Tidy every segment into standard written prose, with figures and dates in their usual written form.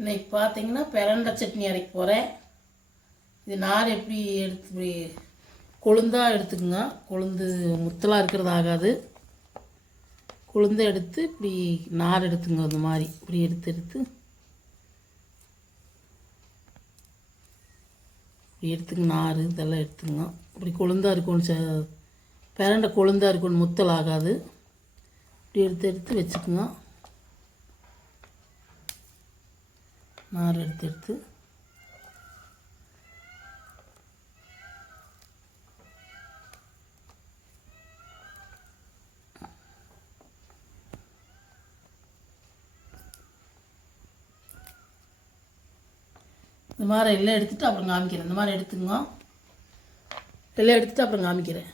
இன்னைக்கு பார்த்தீங்கன்னா பிரண்டை சட்னி அரைக்க போகிறேன். இது நார் எப்படி எடுத்து இப்படி கொழுந்தாக எடுத்துக்குங்க. கொழுந்து முத்தலாக இருக்கிறது ஆகாது. கொழுந்தை எடுத்து இப்படி நார் எடுத்துங்க. அந்த மாதிரி இப்படி எடுத்து இப்படி எடுத்துங்க. நார் இதெல்லாம் எடுத்துங்க. இப்படி கொழுந்தாக இருக்கணும். பிரண்டை கொழுந்தாக இருக்கணும், முத்தல் ஆகாது. இப்படி எடுத்து வச்சுக்குங்க. நார் எடுத்து இந்த மாதிரி எல்லாம் எடுத்துகிட்டு அப்புறம் காமிக்கிறேன். இந்த மாதிரி எடுத்துங்க. எல்லாம் எடுத்துகிட்டு அப்புறம் காமிக்கிறேன்.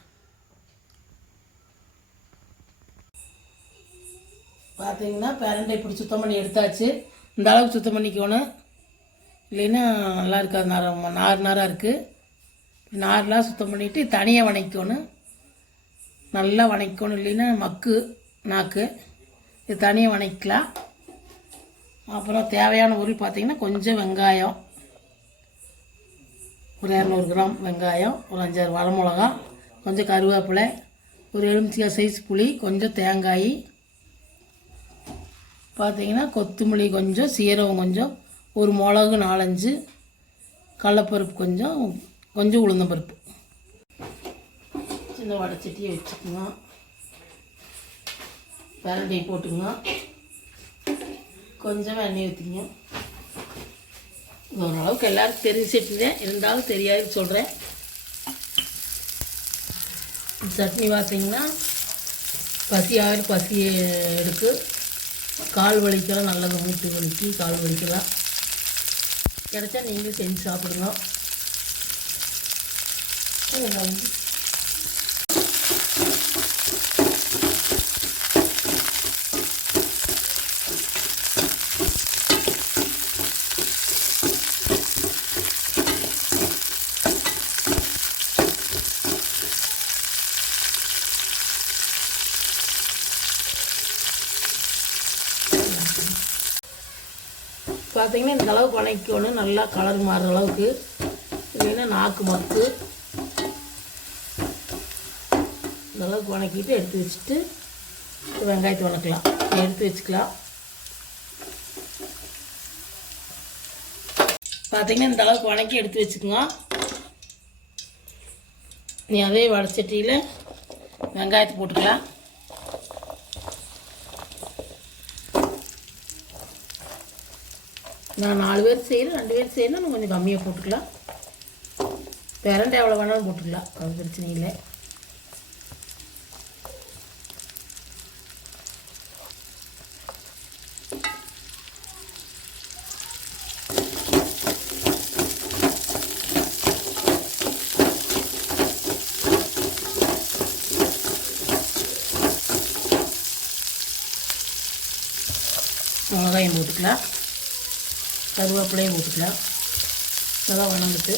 பார்த்தீங்கன்னா பிரண்டை இப்படி சுத்தம் பண்ணி எடுத்தாச்சு. இந்த அளவுக்கு சுத்தம் பண்ணிக்கணும், இல்லைன்னா நல்லா இருக்காது. நாராக இருக்குது. நார்லாம் சுத்தம் பண்ணிவிட்டு தனியாக வணக்கணும். நல்லா வணக்கணும், இல்லைன்னா நாக்கு இது தனியாக வணக்கலாம். அப்புறம் தேவையான பொருள் பார்த்திங்கன்னா கொஞ்சம் வெங்காயம், ஒரு 200 கிராம் வெங்காயம், ஒரு 5-6 வரமிளகா, கொஞ்சம் கருவேப்பிலை, ஒரு எலுமிச்சக்காய் சைஸ் புளி, கொஞ்சம் தேங்காய், பார்த்திங்கன்னா கொத்தமல்லி கொஞ்சம், சீரகம் கொஞ்சம், ஒரு மிளகு 4-5, கடலப்பருப்பு கொஞ்சம் உளுந்தம்பருப்பு. சின்ன வடைச்சட்டியை வச்சுக்கோங்க. பிரண்டையை போட்டுங்க. கொஞ்சம் எண்ணெய் ஊற்றிங்க. ஓரளவுக்கு எல்லாருக்கும் தெரிஞ்ச சட்னி இருந்தாலும் தெரியாது சொல்கிறேன். சட்னி பார்த்தீங்கன்னா பசி எடுக்கு. கால் வலிக்கலாம் நல்லது. மூட்டு வலிக்கு கால் வலிக்கலாம். கிடைச்சா நீங்களும் செஞ்சு சாப்பிடுங்க. பார்த்தீங்கன்னா இந்த அளவுக்கு வணக்கணும். நல்லா கலர் மாறுற அளவுக்கு, இல்லைன்னா நாக்கு மக்கு. இந்த அளவுக்கு வணக்கிட்டு எடுத்து வச்சுட்டு வெங்காயத்தை வணக்கலாம். எடுத்து வச்சுக்கலாம். பார்த்தீங்கன்னா இந்த அளவுக்கு வணக்கி எடுத்து வச்சுக்கோங்க. நீ அதே வடைச்சட்டியில் வெங்காயத்தை போட்டுக்கலாம். நான் 4 பேர் செய்கிறேன், 2 பேர் செய்யணும், நம்ம கொஞ்சம் கம்மியாக போட்டுக்கலாம். பிரண்டை எவ்வளோ வேணாலும் போட்டுக்கலாம், அது பிரச்சனை இல்லை. மிளகாயும் போட்டுக்கலாம். கருவேப்பிலையும் போட்டுக்கலாம். நல்லா வணங்கிட்டு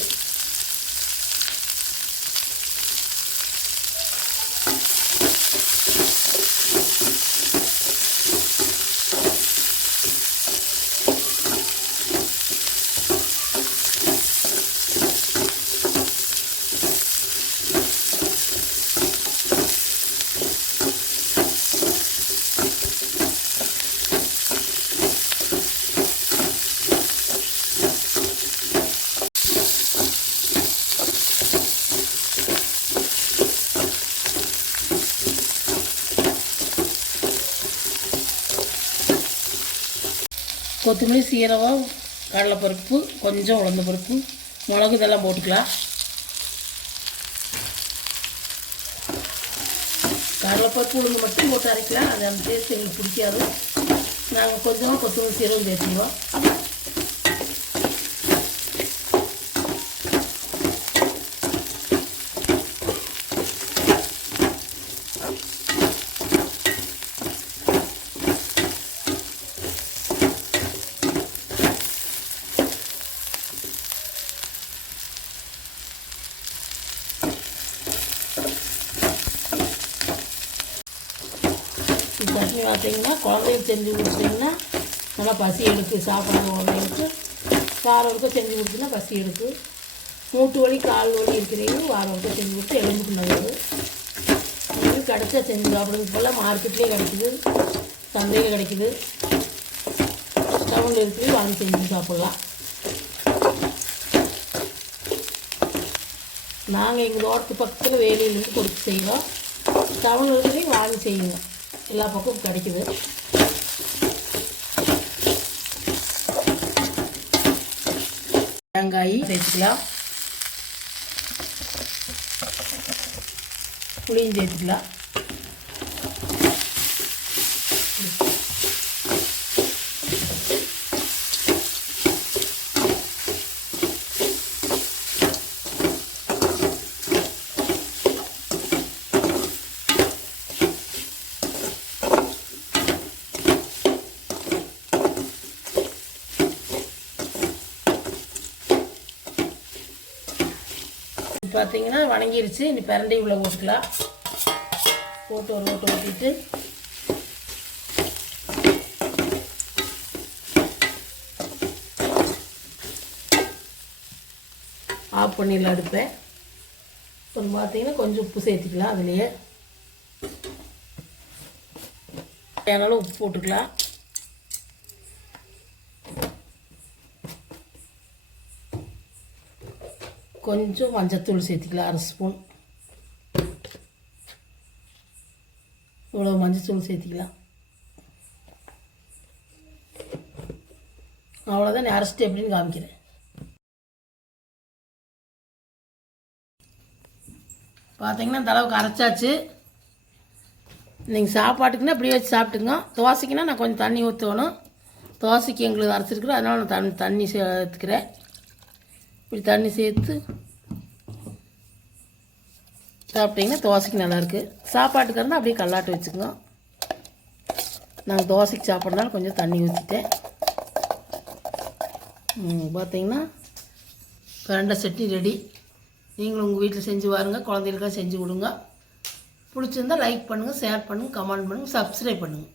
கொத்தமல்லி, சீரகம், கடலைப்பருப்பு, கொஞ்சம் உளுந்தம்பருப்பு, மிளகு இதெல்லாம் போட்டுக்கலாம். கடலைப்பருப்பு உளுந்து மட்டும் போட்டு அரைக்கலாம். அது அந்த டேஸ்ட் எங்களுக்கு பிடிக்காது. நாங்கள் கொஞ்சமாக கொத்தமல்லி, சீரகம் சேர்த்துக்குவோம். சட்னி பார்த்தீங்கன்னா குழந்தைக்கு செஞ்சு கொடுத்தீங்கன்னா நல்லா பசி எடுக்கு, சாப்பாடு உடனேக்கு வாரவருக்கும் செஞ்சு கொடுத்தீங்கன்னா பசி எடுக்கு. மூட்டு வலி கால் வலி இருக்கிறவங்க வாரவருக்கும் செஞ்சு கொடுத்து எலும்புக்கு நல்லது. இது கிடச்சா செஞ்சு சாப்பிடுங்க. இப்போல்லாம் மார்க்கெட்லேயே கிடைக்குது, சந்தையில் கிடைக்குது, டவுனில் இருக்கிறது வாங்கி செஞ்சு சாப்பிட்லாம். நாங்கள் எங்கள் தோட்டத்து பக்கத்தில் வேலையிலேருந்து கொடுத்து செய்வோம். டவுனில் இருக்கிறதையும் வாங்கி செய்யுங்க, எல்லா பக்கமும் கிடைக்குது. தேங்காய் சேர்த்துக்கலாம், புளியும் சேர்த்துக்கலாம். பார்த்தீங்கன்னா வணங்கிருச்சு. இனி பிரண்டை உள்ள போட்டுக்கலாம். போட்டு ஒரு ஓட்டு ஓட்டிட்டு ஆஃப் பண்ணிடலாம் அடுப்பேன். இப்போ பார்த்தீங்கன்னா கொஞ்சம் உப்பு சேர்த்துக்கலாம். அதுலேயே தேவையான உப்பு போட்டுக்கலாம். கொஞ்சம் மஞ்சத்தூள் சேர்த்துக்கலாம், 1/2 ஸ்பூன். இவ்வளோ மஞ்சத்தூள் சேர்த்துக்கலாம். அவ்வளோதான். அரைச்சிட்டு எப்படின்னு காமிக்கிறேன். பார்த்தீங்கன்னா இந்த அளவுக்கு அரைச்சாச்சு. நீங்கள் சாப்பாட்டுக்குன்னா இப்படி வச்சு சாப்பிட்டுங்க. தோசைக்குன்னா நான் கொஞ்சம் தண்ணி ஊற்றணும். தோசைக்கு எங்களுக்கு அரைச்சிருக்குறேன், அதனால் நான் தண்ணி சேர்த்துக்கிறேன். இப்படி தண்ணி சேர்த்து சாப்பிட்டிங்கன்னா தோசைக்கு நல்லாயிருக்கு. சாப்பாட்டுக்கு இருந்தால் அப்படியே கல்லாட்டு வச்சுக்கோங்க. நாங்கள் தோசைக்கு சாப்பிட்றதுனால கொஞ்சம் தண்ணி ஊற்றிட்டேன். பார்த்தீங்கன்னா பிரண்டை சட்னி ரெடி. நீங்களும் உங்கள் வீட்டில் செஞ்சு பாருங்க, குழந்தைகளுக்காக செஞ்சு கொடுங்க. பிடிச்சிருந்தால் லைக் பண்ணுங்கள், ஷேர் பண்ணுங்கள், கமெண்ட் பண்ணுங்கள், சப்ஸ்கிரைப் பண்ணுங்கள்.